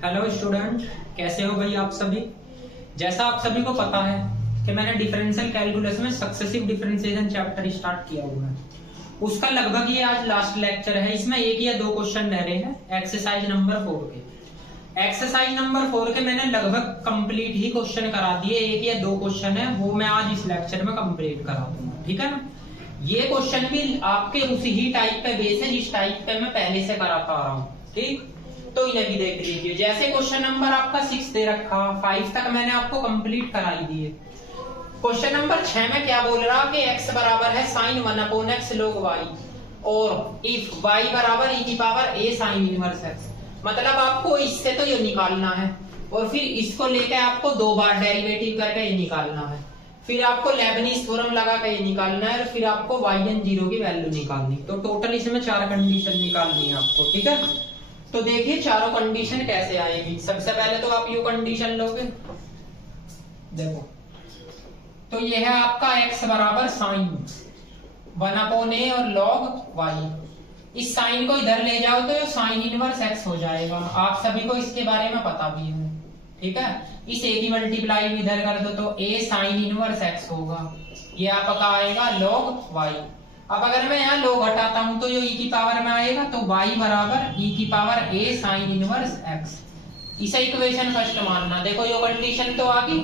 Hello student, कैसे हो भाई आप सभी। जैसा आप सभी को पता है कि मैंने डिफरेंशियल कैलकुलस में सक्सेसिव डिफरेंशिएशन चैप्टर स्टार्ट किया हुआ है। उसका लगभग ये आज लास्ट लेक्चर है। इसमें एक या दो क्वेश्चन रह रहे हैं एक्सरसाइज नंबर 4 के। एक्सरसाइज नंबर 4 के मैंने लगभग कंप्लीट ही क्वेश्चन करा दिए। एक या दो क्वेश्चन है वो मैं आज इस लेक्चर में कंप्लीट करा दूंगा, ठीक है ना। ये क्वेश्चन भी आपके उसी ही टाइप पे बेस है जिस टाइप पे मैं पहले से कराता आ रहा हूँ, ठीक। तो इन्हें भी देख लीजिए। जैसे क्वेश्चन नंबर आपका 6 दे रखा, 5 तक मैंने आपको कंप्लीट कराई दिए। क्वेश्चन नंबर 6 में क्या बोल रहा कि x बराबर है sin 1/x log y और इफ y बराबर e की power a sin inverse x। मतलब आपको इससे तो ये निकालना है और फिर इसको लेके आपको दो बार डेरिवेटिव करके ये निकालना है, फिर आपको लेबनीज थ्योरम लगा के ये निकालना है और फिर आपको yn 0 की वैल्यू निकालनी। तो टोटल इसमें 4 कंडीशन निकालनी है आपको, ठीक है। तो देखिए चारों कंडीशन कैसे आएगी। सबसे पहले तो आप यू कंडीशन लोगे, देखो तो ये है आपका x बराबर साइन 1/a और log y। इस साइन को इधर ले जाओ तो ये साइन इनवर्स x हो जाएगा। आप सभी को इसके बारे में पता भी है, ठीक है। इस a की मल्टीप्लाई इधर कर दो तो a साइन इनवर्स x होगा। ये आपका आएगा log y। अब अगर मैं यहाँ log हटाता हूं तो जो e की पावर में आएगा तो y बराबर e की power a sine inverse x। इसे इक्वेशन फर्स्ट मानना। देखो यो कंडीशन तो आ गई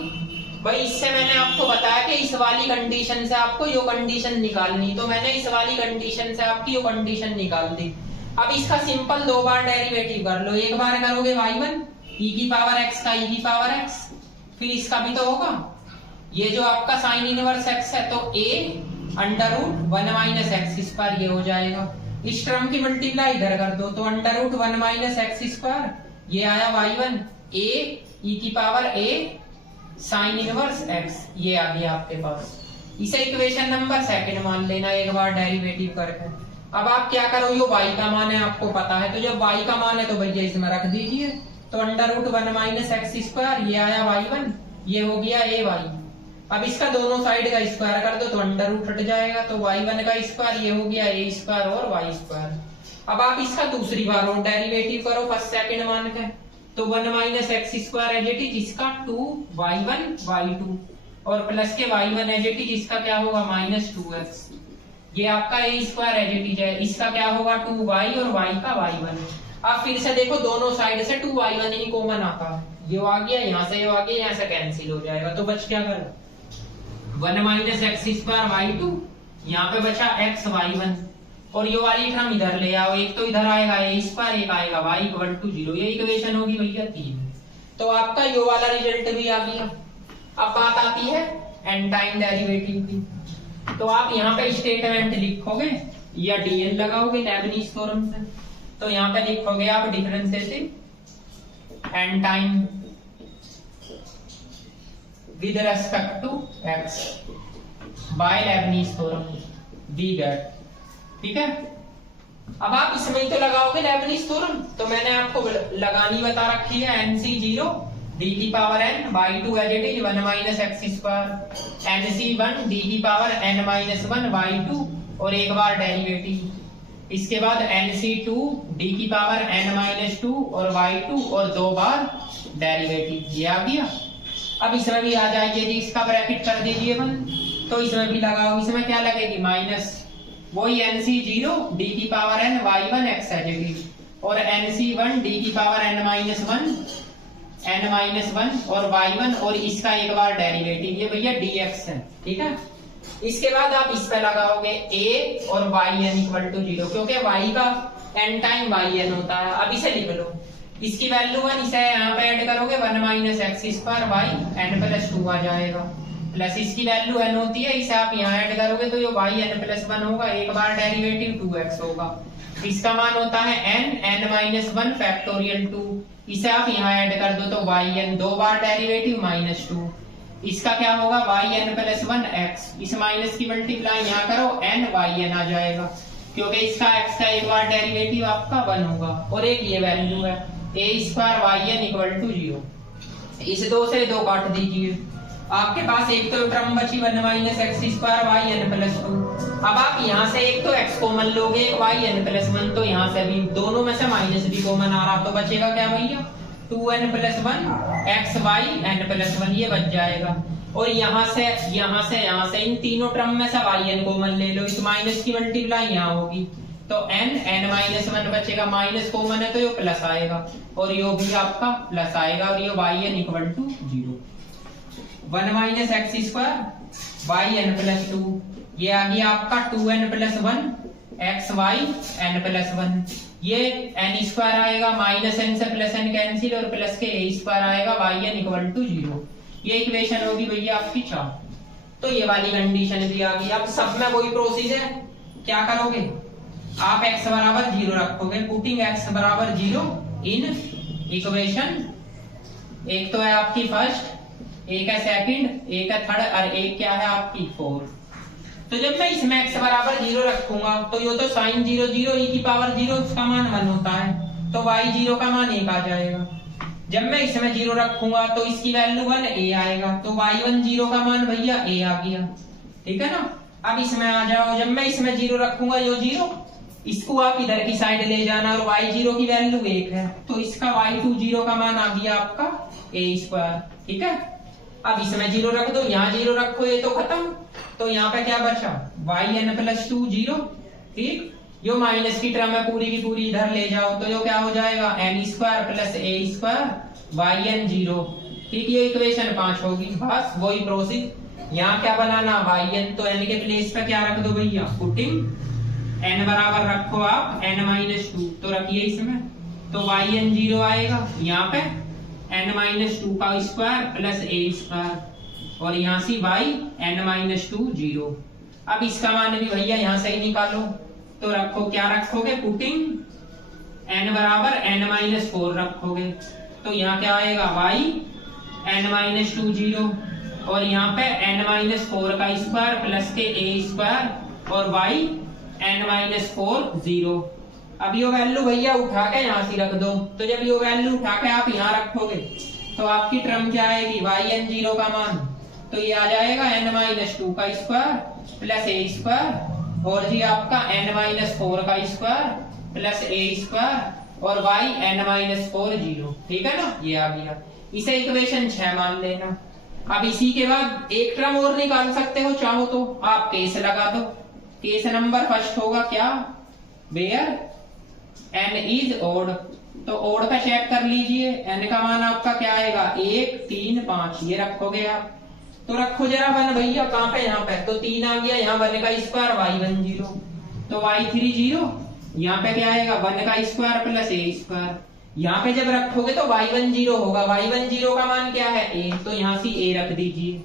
भाई। इससे मैंने आपको बताया कि इस वाली कंडीशन से आपको यो कंडीशन निकालनी, तो मैंने इस वाली कंडीशन से आपकी यो कंडीशन निकाल दी। अब इसका सिंपल दो बार डेरिवेटिव कर लो। एक बार करोगे y1 e की पावर x का e की पावर x, फिर इसका भी तो होगा। ये जो आपका साइन इनवर्स x है तो a under root 1 minus x square ये हो जाएगा। इस टर्म की मल्टीप्लाई इधर कर दो तो under root 1 minus x square ये आया y1 a e की power a sine inverse x ये आ गया आपके पास। इसे इक्वेशन नंबर सेकंड मान लेना एक बार डेरिवेटिव करके। अब आप क्या करो, यो y का मान है आपको पता है, तो जब y का मान है तो भैया इसमें रख दीजिए। तो under root 1 minus x square ये आया y1 ये हो गया ay। अब इसका दोनों साइड का स्क्वायर कर दो तो अंडर रूट हट जाएगा तो y1 का स्क्वायर ये हो गया a स्क्वायर और y स्क्वायर। अब आप इसका दूसरी बार और डेरिवेटिव करो फर्स्ट सेकंड मान के, तो 1 minus x square as it is इसका 2y1 y2 और प्लस के y1 एज इट इज इसका क्या होगा माइनस 2x। ये आपका a square as it is है, इसका क्या होगा 2y और y का y1। अब फिर से देखो दोनों साइड से 2y1 ही कॉमन आता है, ये आ गया यहाँ से, ये आ गया यहाँ से कैंसिल हो जाएगा। तो बच क्या कर 1 माइनस एक्स स्क्वायर y2, यहाँ पे बचा x y1 और ये वाली टर्म इधर ले आओ। एक तो इधर आएगा a स्क्वायर, एक आएगा y इक्वल टू 0। ये इक्वेशन होगी भैया 3। तो आपका यो वाला रिजल्ट भी आ गया। अब बात आती है एन टाइम डेरिवेटिव की। तो आप यहाँ पे स्टेटमेंट लिखोगे या dn लगाओगे लेबनीज थ्योरम से। तो यहाँ पे लिखोगे आप differentiating n time with respect to x by Leibniz theorem D that, ठीक है। अब आप इसमें ही तो लगाओगे लेबनीज थ्योरम। तो मैंने आपको लगानी बता रखी है nc0 d की power n y2 as it is 1 minus x square, nc1 d की पावर n माइनस 1 y2 और एक बार डेरिवेटिव। इसके बाद nc2 d की पावर n माइनस 2 और y2 और दो बार डेरिवेटिव। ये आ गया। अब इसमें भी आ जाएगी जी, इसका ब्रैकेट कर दीजिए बंद। तो इसमें भी लगाओ। इसमें क्या लगेगी माइनस वही nc0 d की power n y1 x as it is और nc1 d की पावर n माइनस 1 और y1 और इसका एक बार डेरिवेटिव ये भैया dx है, ठीक है। इसके बाद आप इस पे लगाओगे a और yn इक्वल टू 0 क्योंकि y का n टाइम yn होता है। अब इसे लिख लो, इसकी वैल्यू 1, इसे यहाँ पे ऐड करोगे 1 minus x square y n plus 2 आ जाएगा, प्लस इसकी वैल्यू n होती है, इसे आप यहाँ ऐड करोगे तो ये y n प्लस 1 होगा, एक बार डेरिवेटिव 2x होगा। इसका मान होता है n माइनस 1 फैक्टोरियल 2, इसे आप यहाँ ऐड कर दो तो yn दो बार डेरिवेटिव माइनस 2। इसका क्या होगा yn प्लस 1 x, इस माइनस की मल्टीप्लाई यहाँ करो n yn आ जाएगा क्योंकि इसका x का एक बार डेरिवेटिव आपका 1 होगा और एक ये वैल्यू है a square yn equal to 0। इस दो से दो काट दीजिए, आपके पास एक तो टर्म बची 1 minus x square y n plus 2। अब आप यहाँ से एक तो x कॉमन लोगे, एक वाई एन प्लस 1, तो यहाँ से भी दोनों में से माइनस भी कॉमन आ रहा, तो बचेगा क्या भैया 2n plus 1 x y n plus 1 ये बच जाएगा। और यहाँ से इन तीनों टर्म में से yn कॉमन ले लो, इस माइनस की मल्टीप्लाई यहाँ होगी तो n माइनस 1 बचेगा, माइनस कॉमन है तो ये प्लस आएगा और ये भी आपका प्लस आएगा और ये yn equal to 0। 1 minus x square yn plus 2 ये आ गया आपका 2n plus 1 x y n plus 1, ये n स्क्वायर आएगा, माइनस n से प्लस n कैंसिल और प्लस के a स्क्वायर आएगा, yn इक्वल टू 0। ये इक्वेशन होगी भैया आपकी 4। तो ये वाली कंडीशन भी आ गई। अब सब में वही प्रोसीज है, क्या करोगे आप x बराबर 0 रखोगे, पुटिंग x बराबर 0 इन इक्वेशन, एक तो है आपकी फर्स्ट, एक है सेकंड, एक है थर्ड और एक क्या है आपकी 4। तो जब मैं इसमें x बराबर 0 रखूंगा तो ये तो साइन 0 0 e की पावर 0 उसका मान 1 होता है तो y 0 का मान 1 आ जाएगा। जब मैं इसमें 0 रखूंगा तो इसकी वैल्यू 1 a आएगा तो y1 0 का मान भैया a आ गया, ठीक है ना। अब इसमें आ जाओ, जब मैं इसमें 0 रखूंगा यो 0, इसको आप इधर की साइड ले जाना और y0 की वैल्यू 1 है तो इसका y2 0 का मान आ गया आपका a स्क्वायर, ठीक है। अब इसमें 0 रख दो, यहाँ 0 रखो, ये तो खत्म, तो यहाँ पे क्या बचा yn प्लस 2 0, ठीक। यो माइनस की टर्म है पूरी की पूरी इधर ले जाओ तो यो क्या हो जाएगा n square plus a square yn 0, ठीक। ये इक्वेशन 5 होगी। बस वही प्रोसेस, यहाँ क्या बनाना yn, तो n के प्लेस पे क्या रख दो भैया पुटिंग n बराबर रखो आप n माइनस 2 तो रखिए इसमें, तो yn 0 आएगा, यहाँ पे n माइनस 2 का स्क्वायर प्लस a स्क्वायर और यहाँ से y n माइनस 2 0। अब इसका मान भी भैया यहाँ से ही निकालो, तो रखो क्या रखोगे पुटिंग n बराबर n माइनस 4 रखोगे तो यहाँ क्या आएगा y n माइनस 2 0 और यहाँ पे n माइनस 4 का स्क्वायर प्लस के a स्क्वायर और y n माइनस 4 0। अब ये वैल्यू भैया उठा के यहाँ से रख दो, तो जब ये वैल्यू उठा के आप यहाँ रखोगे तो आपकी टर्म क्या आएगी yn 0 का मान, तो ये आ जाएगा n माइनस 2 का स्क्वायर प्लस a स्क्वायर और जी आपका n माइनस 4 का स्क्वायर प्लस a स्क्वायर और y n माइनस 4 0, ठीक है ना। ये आ गया, इसे इक्वेशन 6 मान लेना। अब इसी के बाद एक टर्म और निकाल सकते हो चाहो तो, आप केस लगा दो। केस नंबर फर्स्ट होगा क्या, वेयर n इज ओड, तो ओड का चेक कर लीजिए, n का मान आपका क्या आएगा 1 3 5, ये रखोगे आप, तो रखो जरा 1 भैया, कहाँ पे यहाँ पे, तो 3 आ गया, यहाँ 1 का स्क्वायर y1 0 तो y3 0, यहाँ पे क्या आएगा 1 का स्क्वायर प्लस a स्क्वायर, यहाँ पे जब रखोगे तो y1 0 होगा, y1 0 का मान क्या है a, तो यहाँ से a रख दीजिए।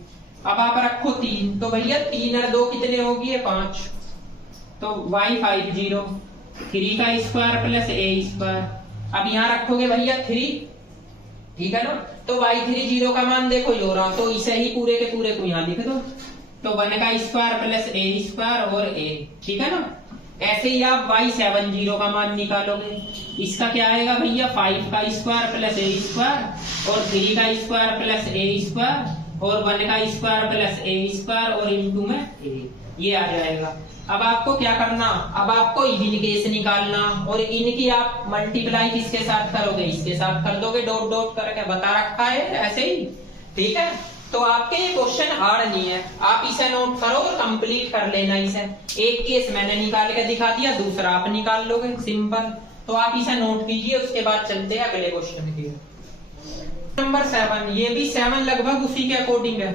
अब आप रखो 3, तो भैया 3 और 2 कितने होगी 5, तो y5 0, 3 का स्क्वायर प्लस a स्क्वायर। अब यहाँ रखोगे भैया 3, ठीक है ना, तो y3 0 का मान देखो यो रहा, तो इसे ही पूरे के पूरे को यहाँ लिख दो, तो 1 का स्क्वायर प्लस a स्क्वायर और a, ठीक है ना। ऐसे ही आप y7 0 का मान निकालोगे, इसका क्या आएगा भैया 5 का स्क्वायर प्लस a स्क्वायर और 3 का स्क्वायर प्लस a स्क्वायर और 1 का स्क्वायर प्लस a स्क्वायर और इनटू में a, ये आ जाएगा। अब आपको क्या करना, अब आपको इवन केस निकालना और इनकी आप मल्टीप्लाई किसके साथ करोगे, इसके साथ कर दोगे, डॉट डॉट करके बता रखा है ऐसे ही, ठीक है। तो आपके ये क्वेश्चन हार्ड नहीं है, आप इसे नोट करो और कंप्लीट कर लेना इसे। एक केस मैंने निकाल के दिखा दिया, दूसरा आप निकाल लोगे, सिंपल। तो आप इसे नोट कीजिए, उसके बाद चलते हैं अगले क्वेश्चन की। नंबर 7, ये भी 7 लगभग उसी के अकॉर्डिंग है।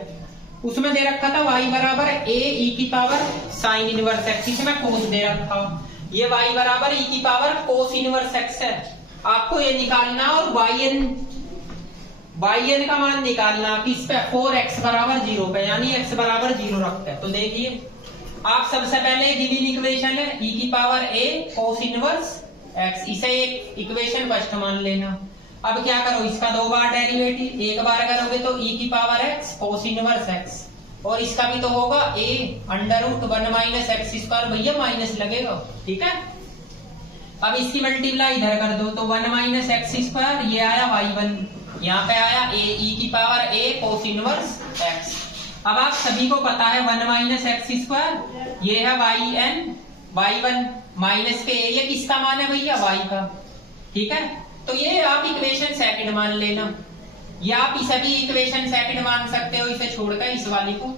उसमें दे रखा था y बराबर a e की पावर साइन इनवर्स x, इसमें कोस दे रखा, ये y बराबर e की पावर कोस इनवर्स x है। आपको ये निकालना और yn का मान निकालना किस पे, 4x बराबर 0 पे, यानी x बराबर 0 रखते हैं। तो देखिए आप सबसे पहले गिवन इक्वेशन है e की power a cos inverse x, इसे एक इक्वेशन फर्स्ट मान लेना। अब क्या करो, इसका 2 बार डेरिवेटिव, एक बार करोगे तो e की power x cos inverse x और इसका भी तो होगा a under root 1 minus x square, भैया माइनस लगेगा, ठीक है। अब इसकी मल्टीप्लाई इधर कर दो, तो 1 माइनस एक्स स्क्वायर, ये आया y1, यहाँ पे आया a e की power a cos inverse x। अब आप सभी को पता है 1 माइनस एक्स स्क्वायर, ये है y1 माइनस के a, ये किसका मान है भैया y का, ठीक है। तो ये आप इक्वेशन सेकंड मान लेना, या आप इसे भी इक्वेशन सेकंड मान सकते हो इसे छोड़कर इस वाली को,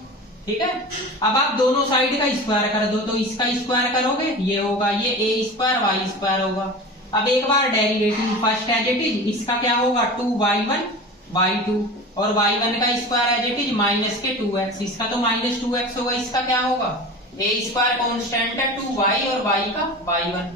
ठीक है। अब आप दोनों साइड का स्क्वायर कर दो, तो इसका स्क्वायर करोगे ये होगा ये ए स्क्वायर वाई स्क्वायर होगा। अब एक बार derivative first as it is, इसका क्या होगा 2y1 y2 और y1 का square as it is minus के 2x, इसका तो माइनस 2x होगा, इसका क्या होगा ए स्क्वायर कांस्टेंट है 2y और y का y1,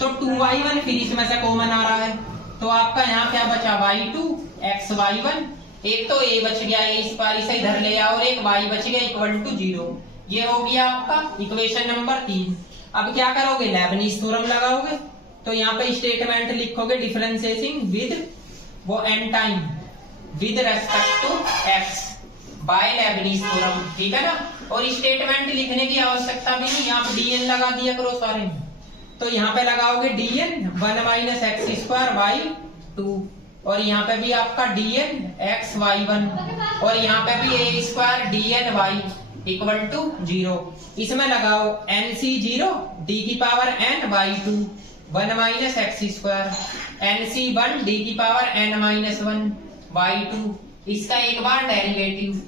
तो 2y1 फिर इसमें से कॉमन आ रहा है, तो आपका यहाँ क्या बचा y2 x y1, एक तो a बच गया ए स्क्वायर इसे इधर ले आओ और एक y बच गया इक्वल टू 0, ये हो गया आपका इक्वेशन नंबर 3। अब क्या करोगे लेबनीज थ्योरम लगाओगे, तो यहाँ पे स्टेटमेंट लिखोगे डिफरेंशिएटिंग विद वो n time with respect to x by Leibniz theorem, ठीक है ना। और स्टेटमेंट लिखने की आवश्यकता भी नहीं, यहाँ पे dn लगा दिया करो सारे में, तो यहाँ पे लगाओगे dn 1 minus x square y 2 और यहाँ पे भी आपका dn x y1 और यहाँ पे भी a square dn y equal to 0, इसमें लगाओ nc 0 d की power n y2 1 minus x square nc 1 d की पावर n माइनस 1 y2, इसका एक बार डेरिवेटिव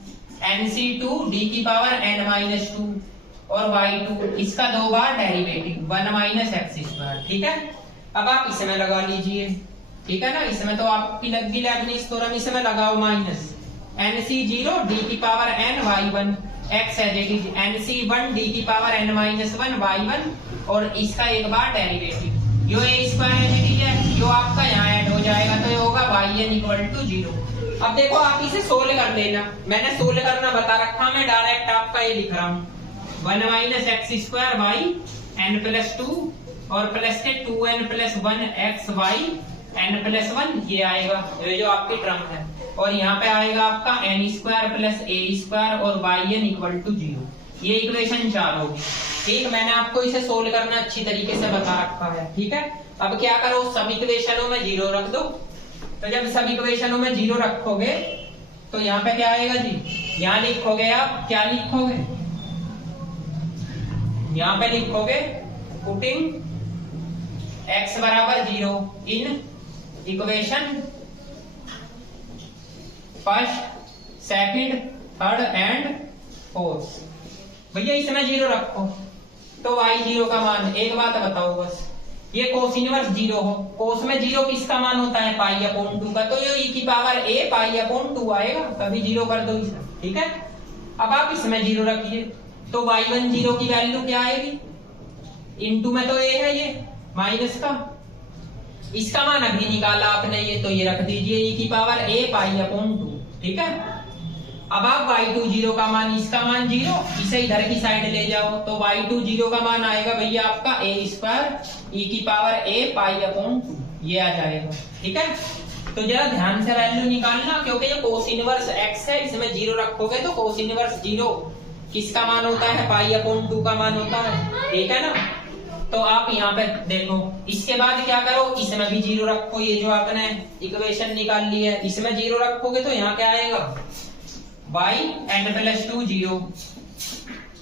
nc 2 d की पावर n माइनस 2 और y2, इसका दो बार डेरिवेटिव 1 माइनस एक्स स्क्वायर, ठीक है। अब आप इसमें लगा लीजिए, ठीक है ना, इसमें तो आपकी लग गई लेबनीज थ्योरम, इसमें लगाओ माइनस nc 0 d की power n y1 x as it is nc 1 d की पावर n माइनस 1 y1 और इसका एक बार डेरिवेटिव जो a square as it is है जो आपका यहाँ ऐड हो जाएगा, तो ये होगा yn इक्वल टू 0। अब देखो आप इसे सोल्व कर लेना, मैंने सोल्व करना बता रखा, मैं डायरेक्ट आपका ये लिख रहा हूँ 1 minus x square y n plus 2 और प्लस के 2n plus 1 x y n plus 1 ये आएगा, ये जो आपकी टर्म है, और यहाँ पे आएगा आपका n square plus a square और yn इक्वल टू 0, ये इक्वेशन 4 होगी, ठीक। मैंने आपको इसे सोल्व करना अच्छी तरीके से बता रखा है, ठीक है। अब क्या करो सब इक्वेशनों में 0 रख दो, तो जब सब इक्वेशनों में 0 रखोगे तो यहाँ पे क्या आएगा जी, यहाँ लिखोगे आप क्या लिखोगे, यहाँ पे लिखोगे पुटिंग x बराबर 0 in equation first second third and fourth, भैया इसमें 0 रखो तो y 0 का मान, एक बात बताओ बस, ये कोस इनवर्स 0 हो, कोस में 0 किसका मान होता है पाई अपॉन 2 का, तो ये e की पावर a पाई अपॉन 2 आएगा, कभी 0 कर दो इसे, ठीक है। अब आप इसमें 0 रखिए, तो y1 0 की वैल्यू क्या आएगी, इनटू में तो a है ये माइनस का, इसका मान अभी निकाला आपने ये, तो ये रख दीजिए e की पावर a पाई अपॉन 2, ठीक है। अब आप y2 0 का मान, इसका मान 0, इसे इधर की साइड ले जाओ, तो y2 0 का मान आएगा भैया आपका a स्क्वायर e की पावर a पाई अपॉन 2, ये आ जाएगा, ठीक है। तो जरा ध्यान से वैल्यू निकालना, क्योंकि ये कोस इनवर्स x है, इसमें 0 रखोगे तो कोस इनवर्स 0 किसका मान होता है पाई अपॉन 2 का मान होता है, ठीक है ना। तो आप यहाँ पे देखो, इसके बाद क्या करो, इसमें भी 0 रखो, ये जो आपने इक्वेशन निकाल ली है इसमें 0 रखोगे तो यहाँ क्या आएगा y n प्लस 2 0,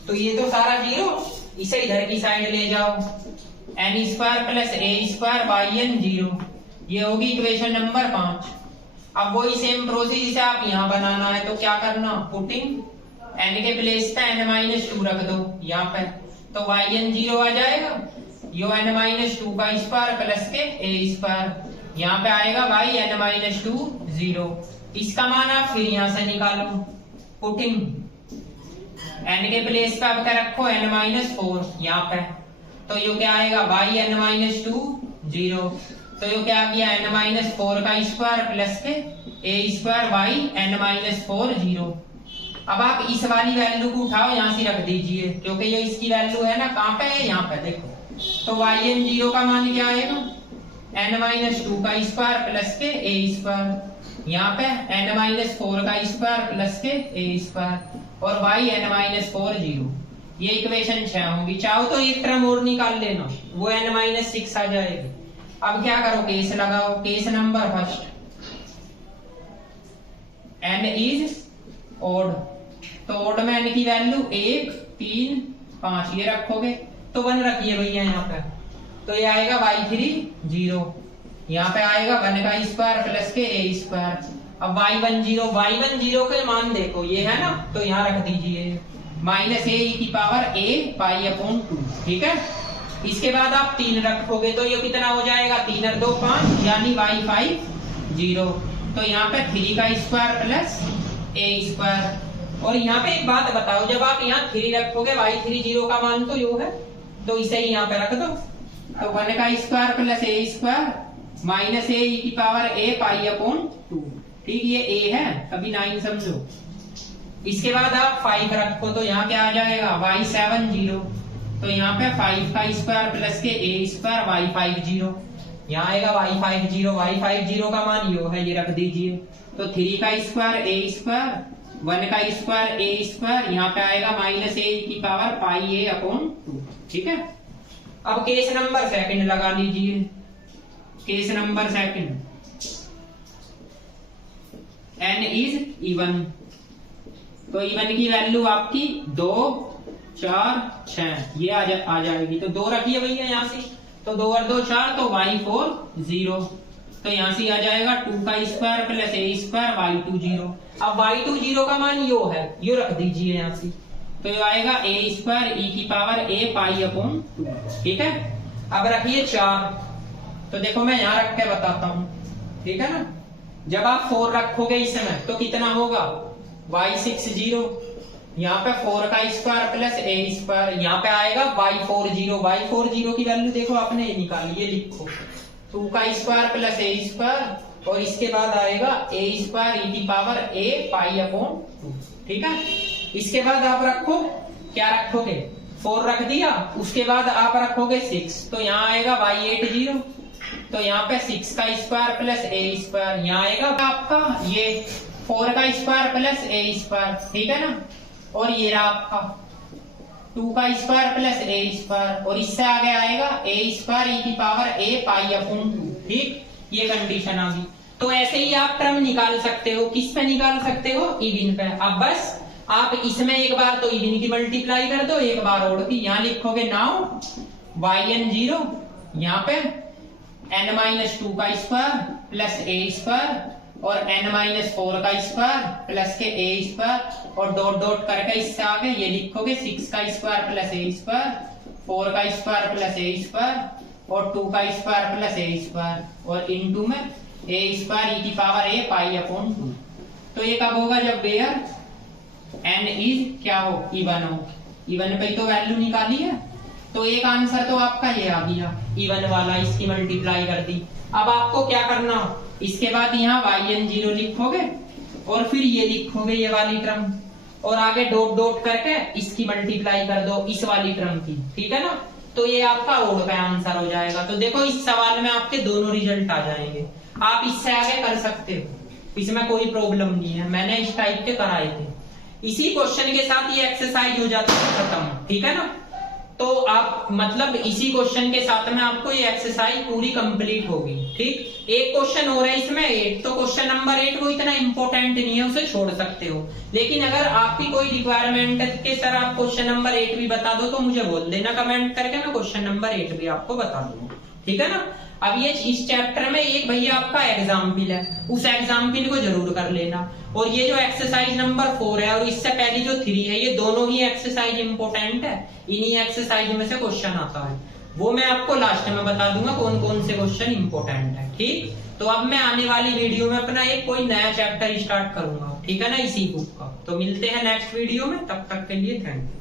तो ये तो सारा 0, इसे इधर की साइड ले जाओ, n square plus a square y n 0, ये होगी इक्वेशन नंबर 5। अब वही सेम प्रोसेस इसे आप यहाँ बनाना है, तो क्या करना, पुटिंग n के प्लेस पे n माइनस 2 रख दो यहाँ पे, तो yn 0 आ जाएगा, यो n माइनस 2 का स्क्वायर प्लस के a स्क्वायर, यहाँ पे आएगा y n माइनस 2 0, इसका मान आप फिर यहाँ से निकालो, पुटिंग n के प्लेस पे आप क्या रखो n माइनस 4 यहाँ पे, तो यो क्या आएगा y n माइनस 2 0, तो यो क्या आ गया n माइनस 4 का स्क्वायर प्लस के a square y n minus 4 0। अब आप इस वाली वैल्यू को उठाओ यहाँ से रख दीजिए, क्योंकि ये इसकी वैल्यू है ना, कहाँ पे है यहाँ पे देखो, तो yn 0 का मान क्या आएगा n माइनस 2 का स्क्वायर प्लस के a स्क्वायर, यहाँ पे n माइनस 4 का स्क्वायर प्लस के a स्क्वायर और y n माइनस 4 0, ये इक्वेशन 6 होगी। चाहो तो एक टर्म और निकाल लेना, वो n माइनस 6 आ जाएगी। अब क्या करो, केस लगाओ, case number first, n is odd, तो ओड में n की वैल्यू 1 3 5 ये रखोगे, तो 1 रखिए भैया यहाँ पे, तो ये आएगा y3 0, यहाँ पे आएगा 1 का स्क्वायर प्लस के a स्क्वायर। अब y10 के मान देखो ये है ना, तो यहाँ रख दीजिए माइनस a की पावर a पाई अपॉन 2, ठीक है। इसके बाद आप 3 रखोगे तो ये कितना हो जाएगा, 3 और 2 5, यानी y50। तो यहाँ पे 3 का स्क्वायर प्लस a स्क्वायर। और यहाँ पे एक बात बताओ, जब आप यहाँ 3 रखोगे y30 का मान तो यो है, तो इसे ही यहाँ पे रख दो। तो 1 का square plus a square minus a की पावर a पाई अपॉन 2, ठीक, ये a है, अभी 9 समझो। इसके बाद आप 5 रखो तो यहाँ क्या आ जाएगा, y70। तो यहाँ पे 5 का स्क्वायर प्लस के a स्क्वायर y50, यहाँ आएगा y50 का मान यो है, ये रख दीजिए। तो 3 का स्क्वायर a स्क्वायर 1 का स्क्वायर a स्क्वायर, यहाँ पे आएगा माइनस a की पावर पाई a अपॉन 2, ठीक है। अब केस नंबर सेकंड लगा लीजिए। Case number second, n is even. तो इवन की वैल्यू आपकी 2 4 6 ये आ जाएगी। तो 2 रखिए भैया यहाँ से, तो 2 और 2 4, तो y40। तो यहाँ से आ जाएगा 2 का square plus a square y20। अब y20 का मान यो है, यो रख दीजिए यहाँ से। तो ये आएगा a स्क्वायर e की पावर a पाई अपॉन 2, ठीक है। अब रखिए 4। तो देखो मैं यहाँ रख के बताता हूँ, ठीक है ना। जब आप 4 रखोगे इसमें तो कितना होगा, y60। यहाँ पे 4 का स्क्वायर प्लस a स्क्वायर, यहाँ पे आएगा y40 की वैल्यू देखो आपने ये निकाली, ये लिखो 2 का स्क्वायर प्लस a स्क्वायर, और इसके बाद आएगा a स्क्वायर e की पावर a पाई अपॉन 2, ठीक है। इसके बाद आप रखो, क्या रखोगे, 4 रख दिया, उसके बाद आप रखोगे 6, तो यहाँ आएगा y80। तो यहाँ पे 6 का स्क्वायर प्लस a स्क्वायर, यहाँ आएगा आपका ये 4 का स्क्वायर प्लस a स्क्वायर, ठीक है ना। और ये रहा आपका 2 का स्क्वायर प्लस a स्क्वायर, और इससे आगे आएगा a स्क्वायर e की पावर a पाई अपॉन 2, ठीक, ये कंडीशन आ गई। तो ऐसे ही आप टर्म निकाल सकते हो, किस पे निकाल सकते हो, इवन पे। अब बस आप इसमें एक बार तो इवन की मल्टीप्लाई कर दो, एक बार ओड की। यहाँ लिखोगे नाउ yn0, यहाँ पे n-2 का स्क्वायर प्लस a स्क्वायर और n-4 का स्क्वायर प्लस के a स्क्वायर, और डॉट डॉट करके इससे आगे ये लिखोगे 6 का स्क्वायर प्लस a स्क्वायर, 4 का स्क्वायर प्लस a स्क्वायर और 2 का स्क्वायर प्लस a स्क्वायर, और इनटू में a स्क्वायर e की पावर a पाई अपॉन 2। तो ये कब होगा, जब वेयर n इज क्या हो, इवन हो। इवन पे तो वैल्यू निकाली है, तो एक आंसर तो आपका ये आ गया इवन वाला, इसकी मल्टीप्लाई कर दी। अब आपको क्या करना, इसके बाद यहाँ yn0 लिखोगे और फिर ये लिखोगे ये वाली टर्म, और आगे डॉट डॉट करके इसकी मल्टीप्लाई कर दो इस वाली टर्म की, ठीक है ना। तो ये आपका ओड पे आंसर हो जाएगा। तो देखो इस सवाल में आपके दोनों रिजल्ट आ जाएंगे। आप इससे आगे कर सकते हो, इसमें कोई प्रॉब्लम नहीं है, मैंने इस टाइप के कराए थे। इसी क्वेश्चन के साथ ये एक्सरसाइज हो जाती है खत्म, ठीक है ना। तो आप मतलब इसी क्वेश्चन के साथ में आपको ये एक्सरसाइज पूरी कंप्लीट होगी, ठीक। एक क्वेश्चन हो रहा है इसमें 8, तो क्वेश्चन नंबर 8 को इतना इंपॉर्टेंट नहीं है, उसे छोड़ सकते हो। लेकिन अगर आपकी कोई रिक्वायरमेंट है कि सर आप क्वेश्चन नंबर 8 भी बता दो, तो मुझे बोल देना कमेंट करके, मैं क्वेश्चन नंबर 8 भी आपको बता दूंगा, ठीक है ना। अब ये इस चैप्टर में एक भैया आपका एग्जाम्पल है, उस एग्जाम्पल को जरूर कर लेना। और ये जो एक्सरसाइज नंबर 4 है और इससे पहली जो 3 है, ये दोनों ही एक्सरसाइज इंपॉर्टेंट है। इन्हीं एक्सरसाइज में से क्वेश्चन आता है, वो मैं आपको लास्ट में बता दूंगा कौन कौन से क्वेश्चन इंपॉर्टेंट है, ठीक। तो अब मैं आने वाली वीडियो में अपना एक कोई नया चैप्टर स्टार्ट करूंगा, ठीक है ना, इसी बुक का। तो मिलते हैं नेक्स्ट वीडियो में, तब तक के लिए थैंक यू।